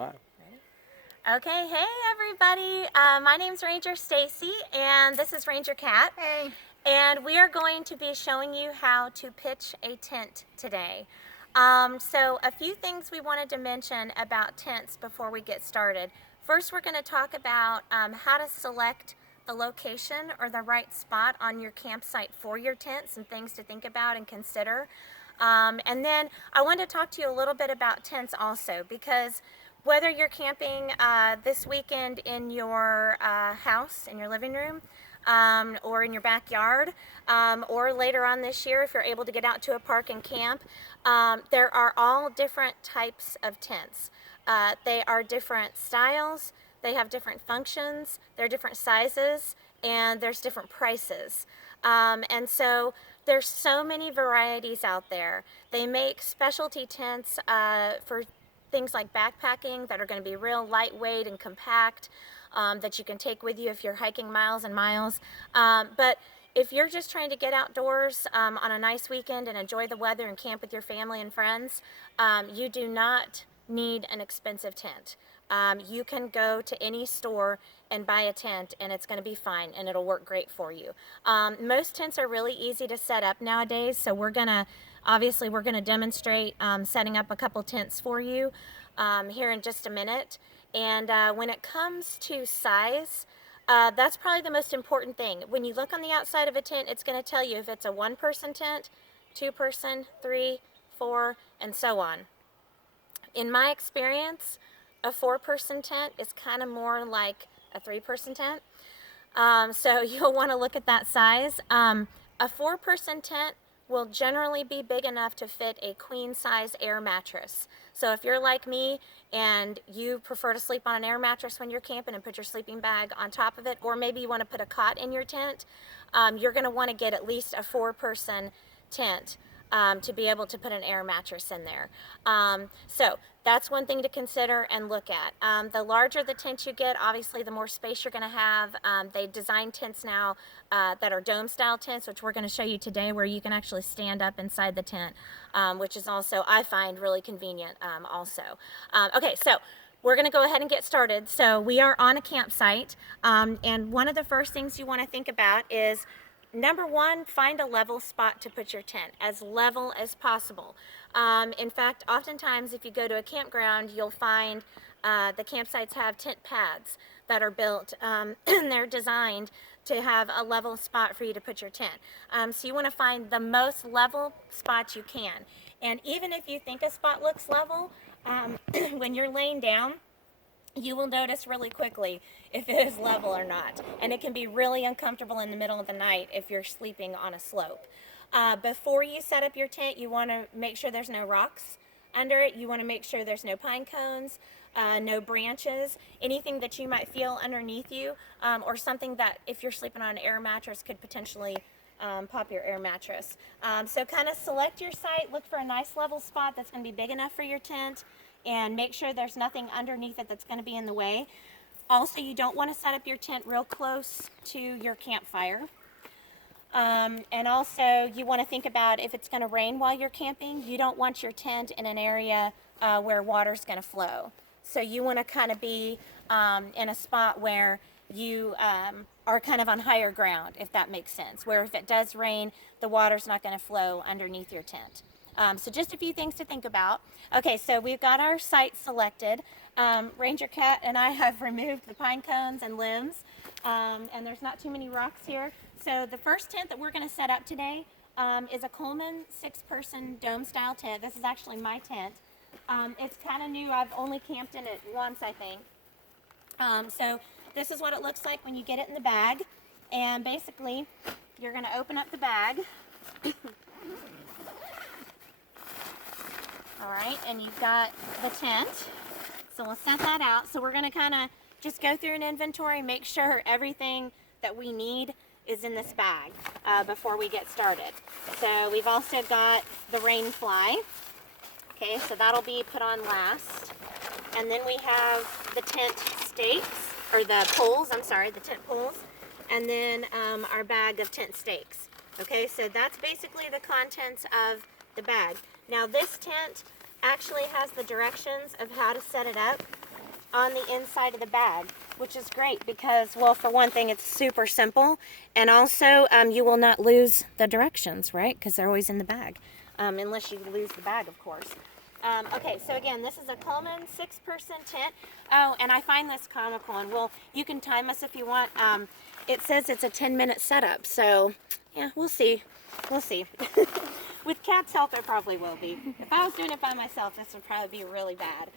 Right. Okay, hey everybody. My name's Ranger Stacey and this is Ranger Kat. Hey. And we are going to be showing you how to pitch a tent today. So a few things we wanted to mention about tents before we get started. First, we're going to talk about how to select the location or the right spot on your campsite for your tent, some things to think about and consider. And then I want to talk to you a little bit about tents also, because whether you're camping this weekend in your house, in your living room, or in your backyard, or later on this year if you're able to get out to a park and camp, there are all different types of tents. They are different styles, they have different functions, they're different sizes, and there's different prices. And so there's so many varieties out there. They make specialty tents for things like backpacking that are going to be real lightweight and compact, that you can take with you if you're hiking miles and miles. But if you're just trying to get outdoors on a nice weekend and enjoy the weather and camp with your family and friends, you do not need an expensive tent. You can go to any store and buy a tent and it's going to be fine and it'll work great for you. Most tents are really easy to set up nowadays, so we're going to demonstrate setting up a couple tents for you here in just a minute. And when it comes to size, that's probably the most important thing. When you look on the outside of a tent, it's going to tell you if it's a one-person tent, two-person, 3, 4, and so on. In my experience, a 4-person tent is kind of more like a 3-person tent. So you'll want to look at that size. A 4-person tent will generally be big enough to fit a queen size air mattress. So if you're like me and you prefer to sleep on an air mattress when you're camping and put your sleeping bag on top of it, or maybe you want to put a cot in your tent, you're going to want to get at least a 4-person tent to be able to put an air mattress in there. So that's one thing to consider and look at. The larger the tent you get, obviously the more space you're going to have. They design tents now that are dome style tents, which we're going to show you today, where you can actually stand up inside the tent, which is also, I find, really convenient also. Okay, so we're going to go ahead and get started. So we are on a campsite, and one of the first things you want to think about is, number one, find a level spot to put your tent, as level as possible. In fact, oftentimes if you go to a campground, you'll find the campsites have tent pads that are built, and they're designed to have a level spot for you to put your tent. So you want to find the most level spot you can. And even if you think a spot looks level, when you're laying down, you will notice really quickly if it is level or not. And it can be really uncomfortable in the middle of the night if you're sleeping on a slope. Before you set up your tent, you want to make sure there's no rocks under it. You want to make sure there's no pine cones, no branches, anything that you might feel underneath you, or something that, if you're sleeping on an air mattress, could potentially pop your air mattress. So kind of select your site, look for a nice level spot that's going to be big enough for your tent, and make sure there's nothing underneath it that's going to be in the way. Also, you don't want to set up your tent real close to your campfire. And also, you want to think about if it's going to rain while you're camping, you don't want your tent in an area where water's going to flow. So you want to kind of be in a spot where you are kind of on higher ground, if that makes sense, where if it does rain, the water's not going to flow underneath your tent. So just a few things to think about. Okay, so we've got our site selected. Ranger Kat and I have removed the pine cones and limbs, and there's not too many rocks here. So the first tent that we're going to set up today is a Coleman 6-person dome style tent. This is actually my tent. It's kind of new. I've only camped in it once, I think. So this is what it looks like when you get it in the bag. And basically, you're going to open up the bag. All right, and you've got the tent. So we'll set that out. So we're going to kind of just go through an inventory, make sure everything that we need is in this bag before we get started. So we've also got the rain fly. Okay, so that'll be put on last. And then we have the tent stakes, or the poles, I'm sorry, the tent poles. And then our bag of tent stakes. Okay, so that's basically the contents of the bag. Now this tent actually has the directions of how to set it up on the inside of the bag, which is great because, well, for one thing, it's super simple, and also you will not lose the directions, right? Because they're always in the bag, unless you lose the bag, of course. Okay, so again, this is a Coleman 6-person tent. Oh, and I find this comical, and well, you can time us if you want. It says it's a 10-minute setup, so yeah, we'll see. We'll see. With Kat's help, it probably will be. If I was doing it by myself, this would probably be really bad.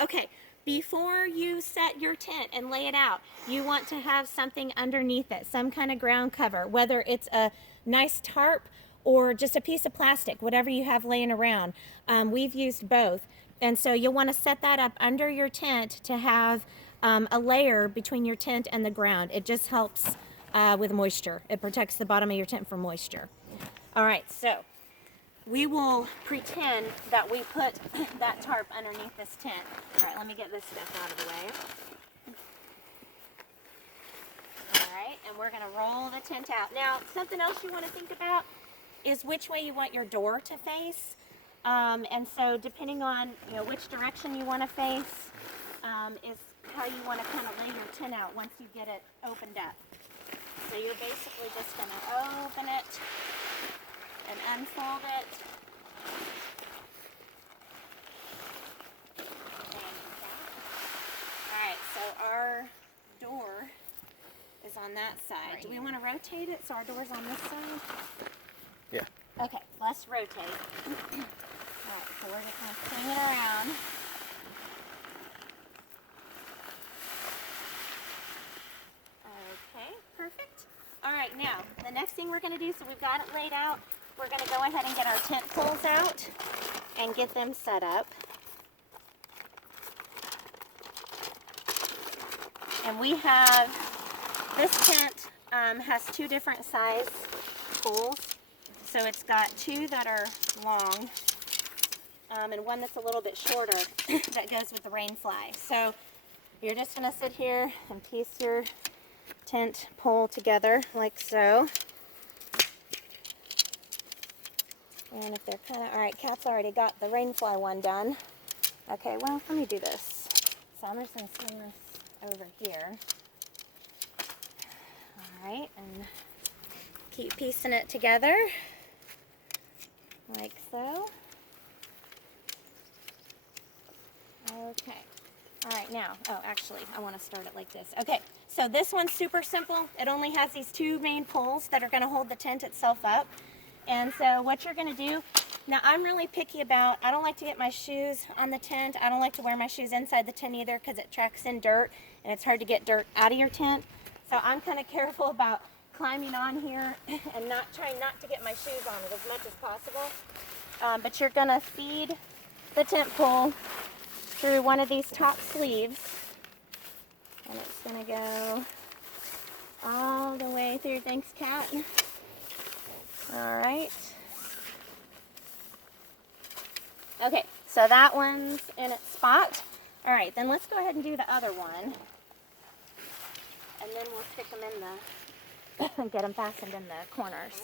Okay, before you set your tent and lay it out, you want to have something underneath it, some kind of ground cover, whether it's a nice tarp or just a piece of plastic, whatever you have laying around. We've used both. And so you'll want to set that up under your tent to have a layer between your tent and the ground. It just helps with moisture. It protects the bottom of your tent from moisture. All right, so we will pretend that we put that tarp underneath this tent. All right, let me get this stuff out of the way. All right, and we're gonna roll the tent out. Now, something else you wanna think about is which way you want your door to face. And so depending on which direction you wanna face is how you wanna kind of lay your tent out once you get it opened up. So you're basically just gonna open it and unfold it. Alright, so our door is on that side. Do we want to rotate it so our door's on this side? Yeah. Okay, let's rotate. Alright, so we're just going to swing it around. Okay, perfect. Alright, now, the next thing we're going to do, so we've got it laid out, we're going to go ahead and get our tent poles out and get them set up. And we have, this tent has 2 different size poles. So it's got 2 that are long and one that's a little bit shorter that goes with the rain fly. So you're just going to sit here and piece your tent pole together like so. And if they're kind of, all right, Kat's already got the rain fly one done. Okay, well, let me do this. So I'm just going to swing this over here. All right, and keep piecing it together like so. Okay. All right, now, oh, actually, I want to start it like this. Okay, so this one's super simple. It only has these 2 main poles that are going to hold the tent itself up. And so what you're going to do, now I'm really picky about, I don't like to get my shoes on the tent. I don't like to wear my shoes inside the tent either because it tracks in dirt and it's hard to get dirt out of your tent. So I'm kind of careful about climbing on here and trying not to get my shoes on it as much as possible. But you're going to feed the tent pole through one of these top sleeves. And it's going to go all the way through. Thanks, Kat. All right. Okay, so that one's in its spot. All right, then let's go ahead and do the other one. And then we'll stick them in the, get them fastened in the corners.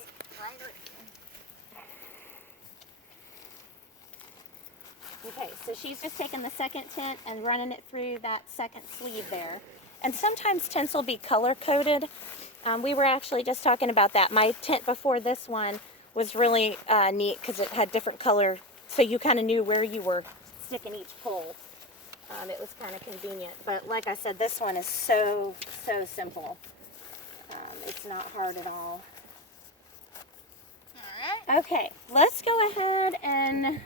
Okay, so she's just taking the second tent and running it through that second sleeve there. And sometimes tents will be color-coded. We were actually just talking about that. My tent before this one was really neat because it had different color, so you kind of knew where you were sticking each pole. It was kind of convenient. But like I said, this one is so simple. It's not hard at all. All right. Okay, let's go ahead and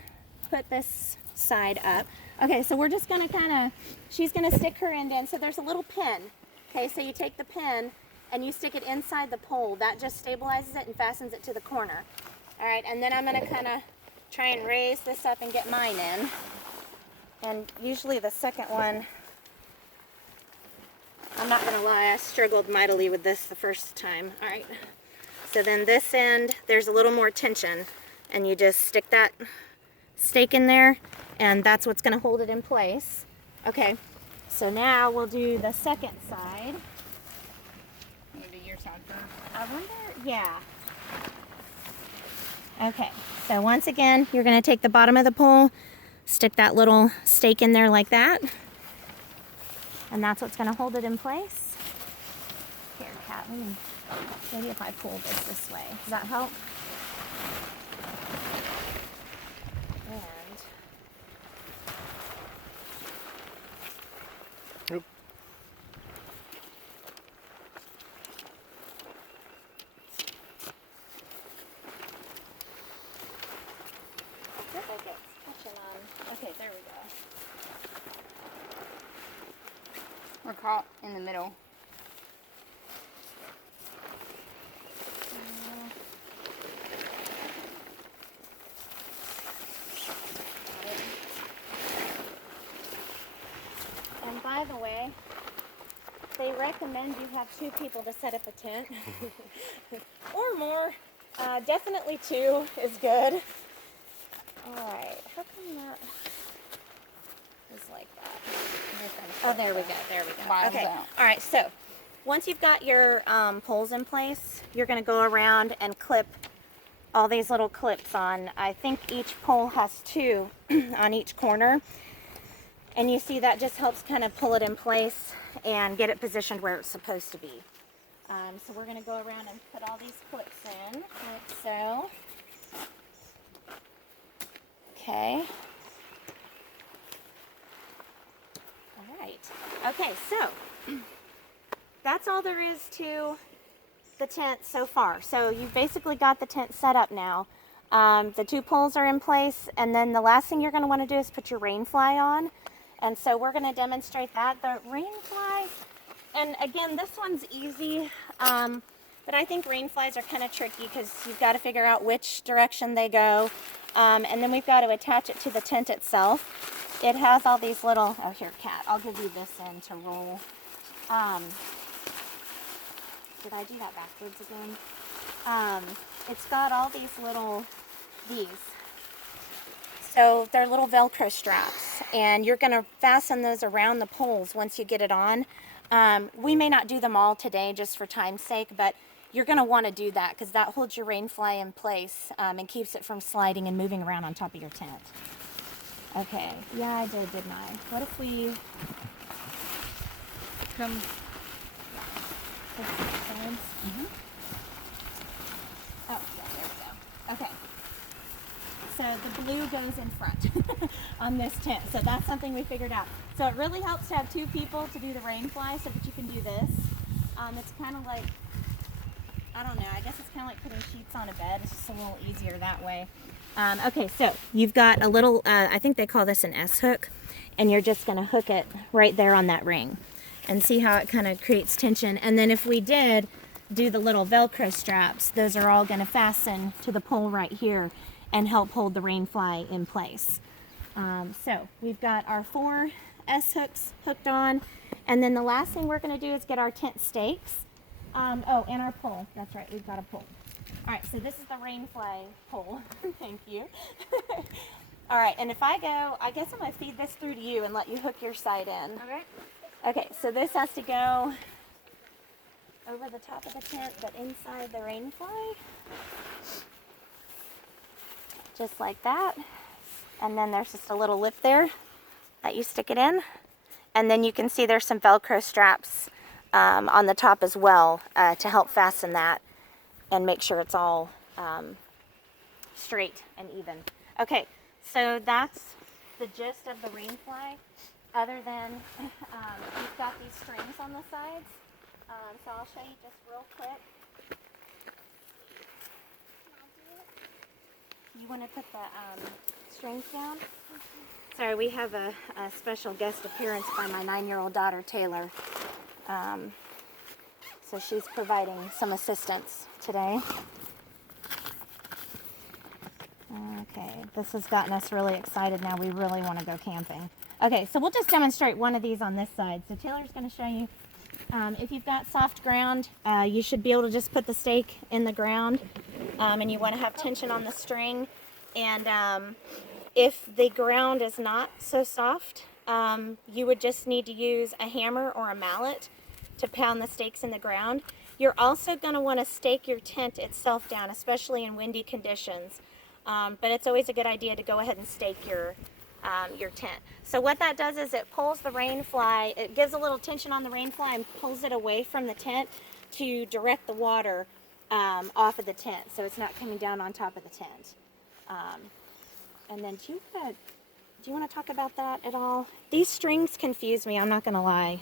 put this side up. Okay, so we're just going to she's going to stick her end in. So there's a little pin. Okay, so you take the pin and you stick it inside the pole. That just stabilizes it and fastens it to the corner. All right, and then I'm going to kind of try and raise this up and get mine in. And usually the second one, I'm not going to lie, I struggled mightily with this the first time. All right, so then this end, there's a little more tension, and you just stick that stake in there, and that's what's going to hold it in place. Okay, so now we'll do the second side. Maybe your side first. I wonder, yeah. Okay, so once again, you're going to take the bottom of the pole, stick that little stake in there like that, And that's what's going to hold it in place. Here, Kat, maybe if I pull this way. Does that help? And Yep. I think it's touching on. Okay, there we go. We're caught in the middle. And by the way, they recommend you have 2 people to set up a tent. Or more. Definitely 2 is good. Alright, how come that is like that? Oh, there we go, there we go. Bottoms Okay, out. alright, so once you've got your poles in place, you're going to go around and clip all these little clips on. I think each pole has 2 on each corner. And you see that just helps kind of pull it in place and get it positioned where it's supposed to be. So we're going to go around and put all these clips in, like so. Okay. All right. Okay, so that's all there is to the tent so far. So you've basically got the tent set up now. The 2 poles are in place, and then the last thing you're going to want to do is put your rain fly on. And so we're going to demonstrate that. The rain fly, and again, this one's easy, but I think rain flies are kind of tricky because you've got to figure out which direction they go. And then we've got to attach it to the tent itself. It has all these little, oh here, Kat, I'll give you this end to roll. Did I do that backwards again? It's got all these. So they're little Velcro straps, and you're going to fasten those around the poles once you get it on. We may not do them all today just for time's sake, but you're going to want to do that because that holds your rain fly in place and keeps it from sliding and moving around on top of your tent. Okay, yeah, I did, didn't I? What if we Come. Mm-hmm. Oh, yeah, there we go. Okay. So the blue goes in front on this tent. So that's something we figured out. So it really helps to have 2 people to do the rain fly so that you can do this. It's kind of like, I don't know, I guess it's kind of like putting sheets on a bed. It's just a little easier that way. Okay, so you've got a little, I think they call this an S-hook, and you're just going to hook it right there on that ring. And see how it kind of creates tension. And then if we did do the little Velcro straps, those are all going to fasten to the pole right here and help hold the rain fly in place. So we've got our 4 S-hooks hooked on, and then the last thing we're going to do is get our tent stakes. Oh, and our pole. That's right, we've got a pole. All right, so this is the rain fly pole. Thank you. All right, and if I go, I guess I'm going to feed this through to you and let you hook your side in. Okay. Okay, so this has to go over the top of the tent, but inside the rain fly. Just like that. And then there's just a little lip there that you stick it in. And then you can see there's some Velcro straps on the top as well to help fasten that and make sure it's all straight and even. Okay, so that's the gist of the rain fly. Other than you've got these strings on the sides. So I'll show you just real quick. You want to put the strings down? Sorry, we have a special guest appearance by my 9-year-old daughter, Taylor. So she's providing some assistance today. Okay, this has gotten us really excited now. We really want to go camping. Okay, so we'll just demonstrate one of these on this side. So Taylor's going to show you. If you've got soft ground, you should be able to just put the stake in the ground. And you want to have tension on the string. And if the ground is not so soft, you would just need to use a hammer or a mallet to pound the stakes in the ground. You're also going to want to stake your tent itself down, especially in windy conditions. But it's always a good idea to go ahead and stake your your tent. So what that does is it pulls the rain fly, it gives a little tension on the rain fly and pulls it away from the tent to direct the water off of the tent, so it's not coming down on top of the tent. And then do you want to talk about that at all? These strings confuse me, I'm not going to lie.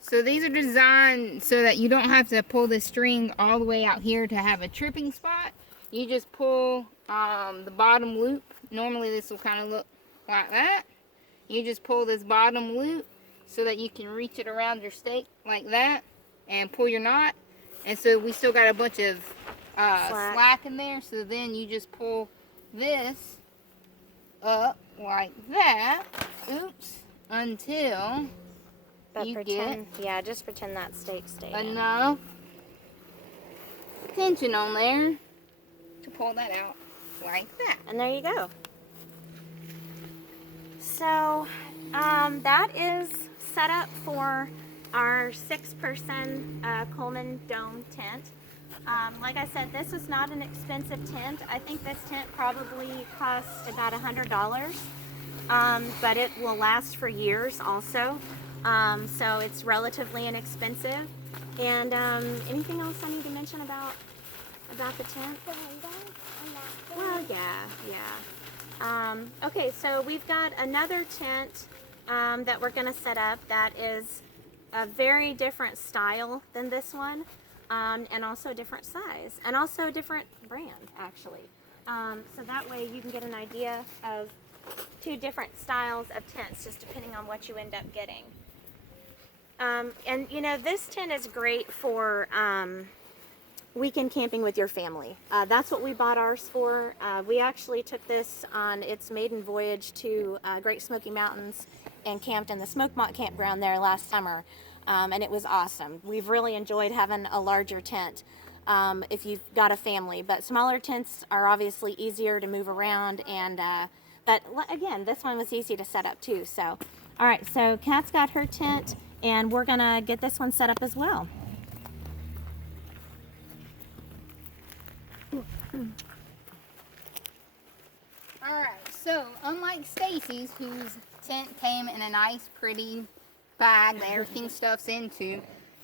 So these are designed so that you don't have to pull the string all the way out here to have a tripping spot. You just pull the bottom loop. Normally this will kind of look like that. You just pull this bottom loop so that you can reach it around your stake like that and pull your knot. And so we still got a bunch of slack in there. So then you just pull this up like that. Oops. Until you get just pretend that stake stays enough tension on there to pull that out like that. And there you go. So that is set up for our 6-person Coleman Dome tent. Like I said, this was not an expensive tent. I think this tent probably cost about $100, but it will last for years also. So it's relatively inexpensive. And anything else I need to mention about the tent? Well, yeah. Okay, so we've got another tent that we're going to set up that is a very different style than this one, and also a different size, and also a different brand, actually. So that way you can get an idea of 2 different styles of tents, just depending on what you end up getting. And you know, this tent is great for weekend camping with your family. That's what we bought ours for. We actually took this on its maiden voyage to Great Smoky Mountains and camped in the Smokemont campground there last summer, and it was awesome. We've really enjoyed having a larger tent if you've got a family, but smaller tents are obviously easier to move around, and but again, this one was easy to set up too. So all right, so Kat's got her tent, and we're gonna get this one set up as well. Alright, so unlike Stacy's, whose tent came in a nice pretty bag that everything stuffs into,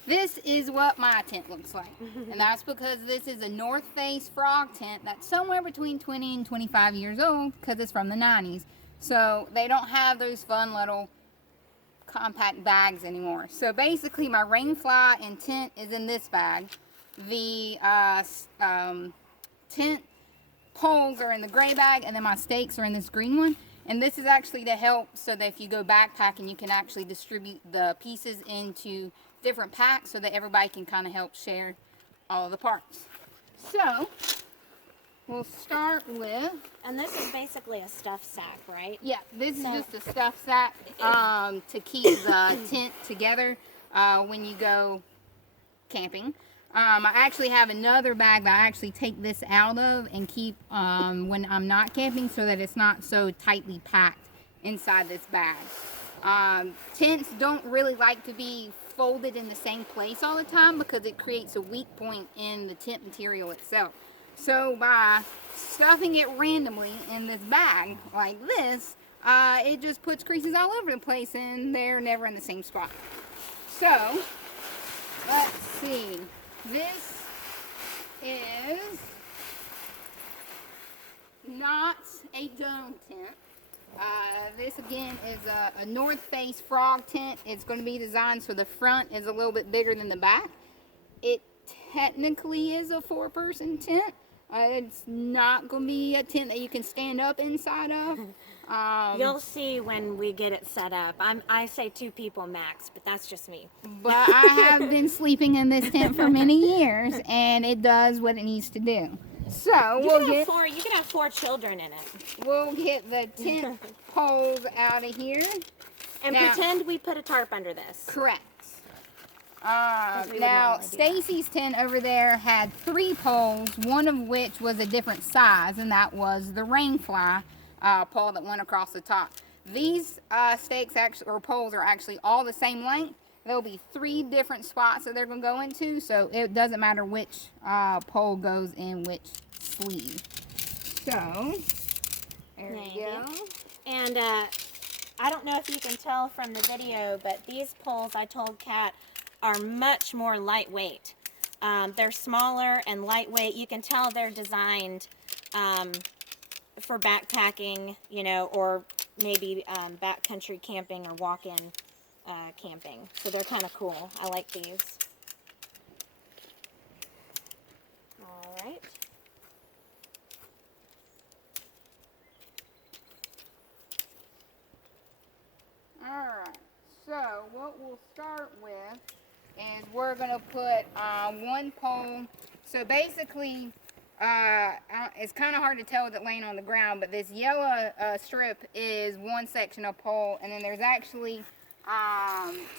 this is what my tent looks like. And that's because this is a North Face frog tent that's somewhere between 20 and 25 years old, because it's from the 90s. So they don't have those fun little compact bags anymore. So basically my rain fly and tent is in this bag. The tent poles are in the gray bag, and then my stakes are in this green one. And this is actually to help so that if you go backpacking, you can actually distribute the pieces into different packs so that everybody can kind of help share all of the parts. So we'll start with, and this is basically a stuff sack, right? yeah, this is just a stuff sack to keep the tent together when you go camping. I actually have another bag that I actually take this out of and keep when I'm not camping, so that it's not so tightly packed inside this bag. Tents don't really like to be folded in the same place all the time because it creates a weak point in the tent material itself. So by stuffing it randomly in this bag like this, it just puts creases all over the place and they're never in the same spot. So let's see. This is not a dome tent. This again is a North Face frog tent. It's going to be designed so the front is a little bit bigger than the back. It technically is a 4-person tent. It's not going to be a tent that you can stand up inside of. You'll see when we get it set up. I say 2 people max, but that's just me. But I have been sleeping in this tent for many years, and it does what it needs to do. So you can have 4 children in it. We'll get the tent poles out of here. And now, pretend we put a tarp under this. Correct. Now, Stacy's tent over there had 3 poles, one of which was a different size, and that was the rain fly pole that went across the top. These stakes or poles are actually all the same length. There'll be 3 different spots that they're going to go into, so it doesn't matter which pole goes in which sleeve. So, there we go. And I don't know if you can tell from the video, but these poles, I told Kat, are much more lightweight. They're smaller and lightweight. You can tell they're designed for backpacking, you know, or maybe backcountry camping or walk-in camping. So they're kind of cool. I like these. All right. Alright, so what we'll start with is we're going to put one pole. So basically, it's kind of hard to tell with it laying on the ground, but this yellow strip is one section of pole, and then there's actually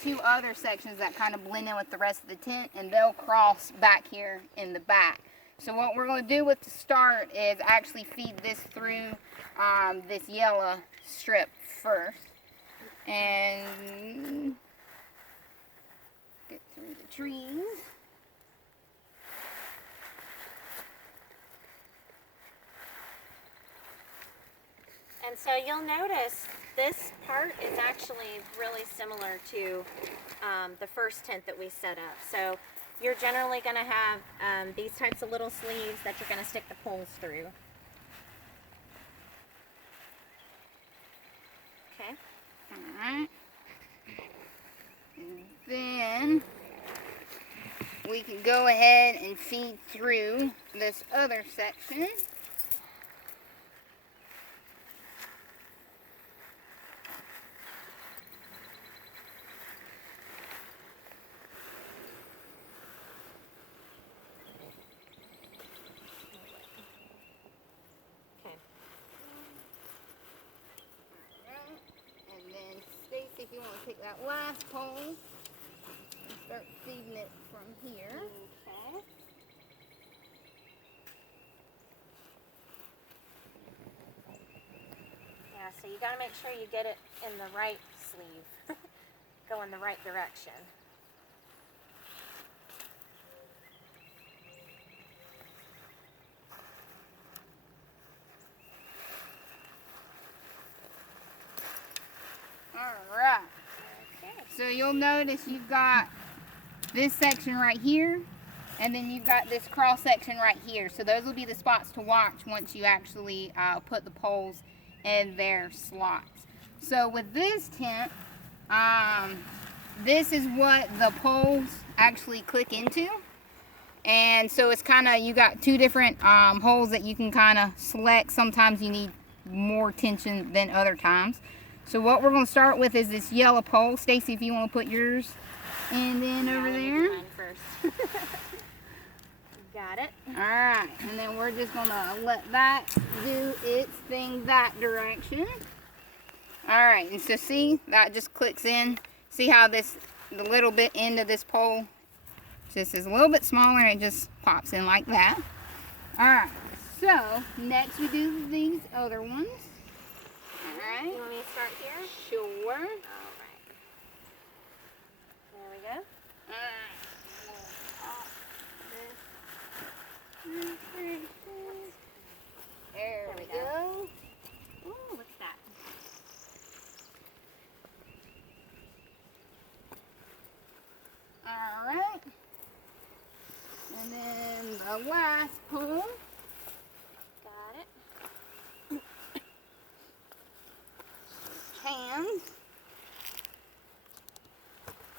two other sections that kind of blend in with the rest of the tent, and they'll cross back here in the back. So what we're going to do with the start is actually feed this through this yellow strip first. And get through the trees. And so you'll notice this part is actually really similar to the first tent that we set up. So you're generally going to have these types of little sleeves that you're going to stick the poles through. Okay. Alright. And then we can go ahead and feed through this other section. If you want to take that last pole and start feeding it from here. Okay. Yeah, so you got to make sure you get it in the right sleeve. Go in the right direction. Alright, Okay. so you'll notice you've got this section right here, and then you've got this cross section right here. So those will be the spots to watch once you actually put the poles in their slots. So with this tent, this is what the poles actually click into. And so it's kind of, you got two different holes that you can kind of select. Sometimes you need more tension than other times. So what we're going to start with is this yellow pole. Stacey, if you want to put yours in then over there. Mine first. Got it. Alright, and then we're just going to let that do its thing that direction. Alright, and so see, that just clicks in. See how this, the little bit end of this pole just is a little bit smaller, and it just pops in like that. Alright, so next we do these other ones. Alright. You want me to start here? Sure. Alright. There we go. Alright. There we go. Ooh, look at that. Alright. And then the last pole. Got it. Hands.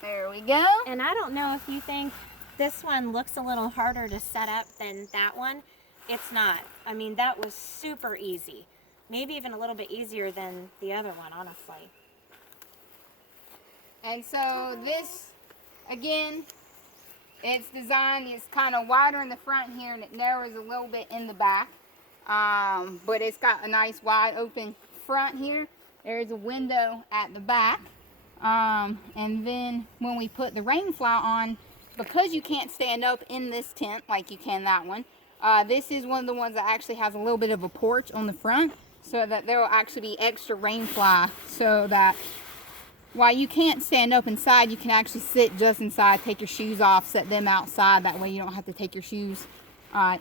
There we go. And I don't know if you think this one looks a little harder to set up than that one. It's not. I mean, that was super easy. Maybe even a little bit easier than the other one, honestly. And so this, again, it's designed, it's kind of wider in the front here, and it narrows a little bit in the back. But it's got a nice wide open front here. There's a window at the back. And then when we put the rain fly on, because you can't stand up in this tent like you can that one, this is one of the ones that actually has a little bit of a porch on the front, so that there will actually be extra rain fly, so that while you can't stand up inside, you can actually sit just inside, take your shoes off, set them outside. That way you don't have to take your shoes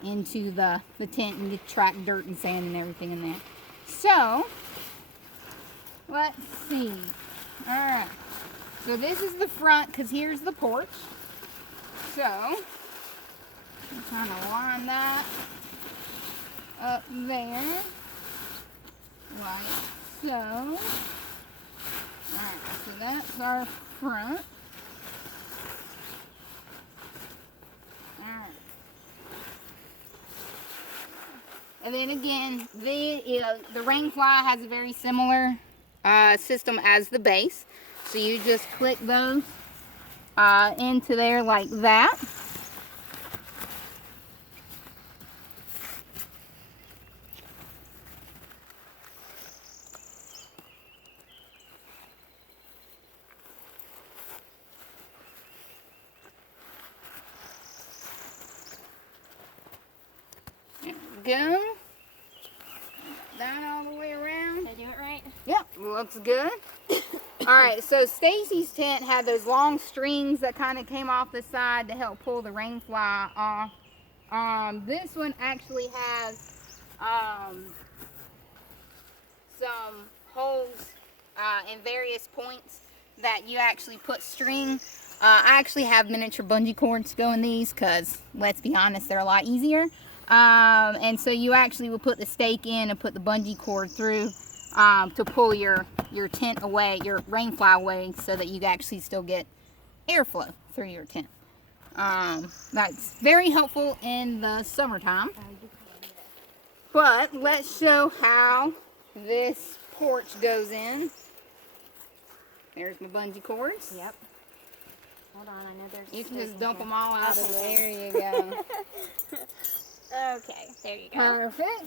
into the tent and get track dirt and sand and everything in there. So let's see. All right. So this is the front, because here's the porch. So, I'm trying to line that up there, like so. Alright, so that's our front. Alright. And then again, the rain fly has a very similar system as the base. So you just click those into there like that. There we go. That all the way around. Did I do it right? Yep, looks good. Alright, so Stacy's tent had those long strings that kind of came off the side to help pull the rain fly off. This one actually has some holes in various points that you actually put string. I actually have miniature bungee cords to go in these because, let's be honest, they're a lot easier. And so you actually will put the stake in and put the bungee cord through to pull your tent away, your rain fly away, so that you actually still get airflow through your tent. That's very helpful in the summertime. But let's show how this porch goes in. There's my bungee cords. Yep. Hold on, I know there's. You can just dump them all out of there. There you go. Okay, there you go. Perfect.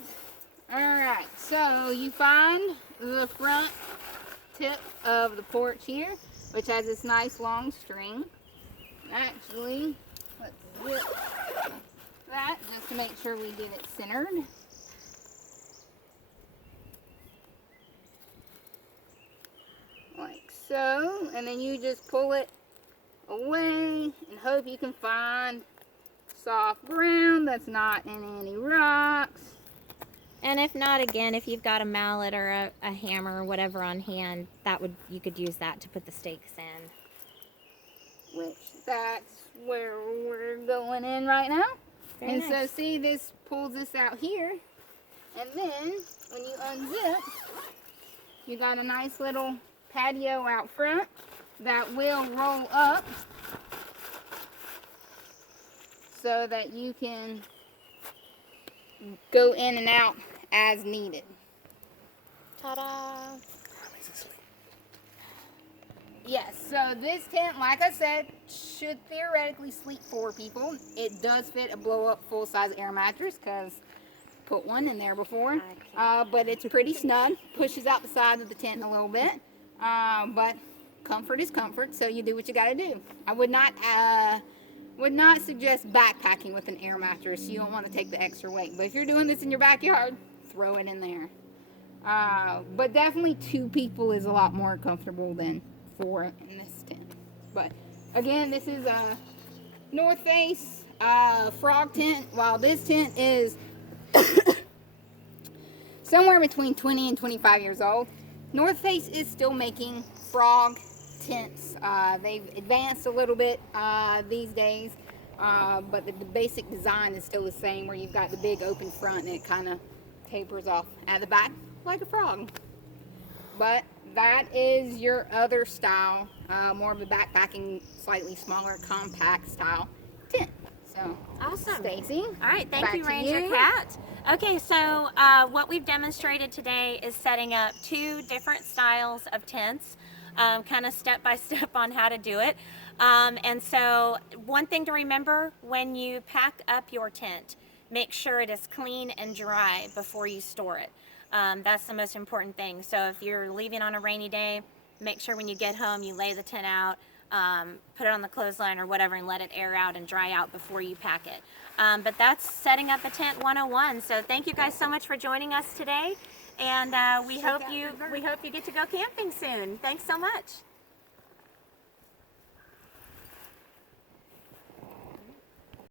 Alright, so you find the front tip of the porch here, which has this nice long string. Actually, let's zip that just to make sure we get it centered. Like so, and then you just pull it away and hope you can find soft ground that's not in any rocks. And if not, again, if you've got a mallet or a hammer or whatever on hand, you could use that to put the stakes in. Which that's where we're going in right now. Very nice. So see, this pulls this out here, and then when you unzip, you got a nice little patio out front that will roll up so that you can go in and out as needed. Ta-da! Yes, so this tent, like I said, should theoretically sleep 4 people. It does fit a blow-up full-size air mattress because put one in there before. But it's pretty snug. Pushes out the side of the tent a little bit. But comfort is comfort, so you do what you got to do. I would not suggest backpacking with an air mattress. You don't want to take the extra weight. But if you're doing this in your backyard, throw it in there. But definitely 2 people is a lot more comfortable than 4 in this tent. But again, this is a North Face frog tent, while this tent is somewhere between 20 and 25 years old. North Face is still making frog tents. They've advanced a little bit these days, but the basic design is still the same, where you've got the big open front and it kind of tapers off at the back like a frog. But that is your other style, more of a backpacking, slightly smaller, compact style tent. So, awesome. Stacy. All right, thank you, Ranger Kat. Okay, so what we've demonstrated today is setting up 2 different styles of tents, kind of step by step on how to do it. And so one thing to remember when you pack up your tent, make sure it is clean and dry before you store it. That's the most important thing. So if you're leaving on a rainy day, make sure when you get home you lay the tent out, put it on the clothesline or whatever, and let it air out and dry out before you pack it. But that's setting up a tent 101. So thank you guys so much for joining us today, and we hope you get to go camping soon. Thanks so much.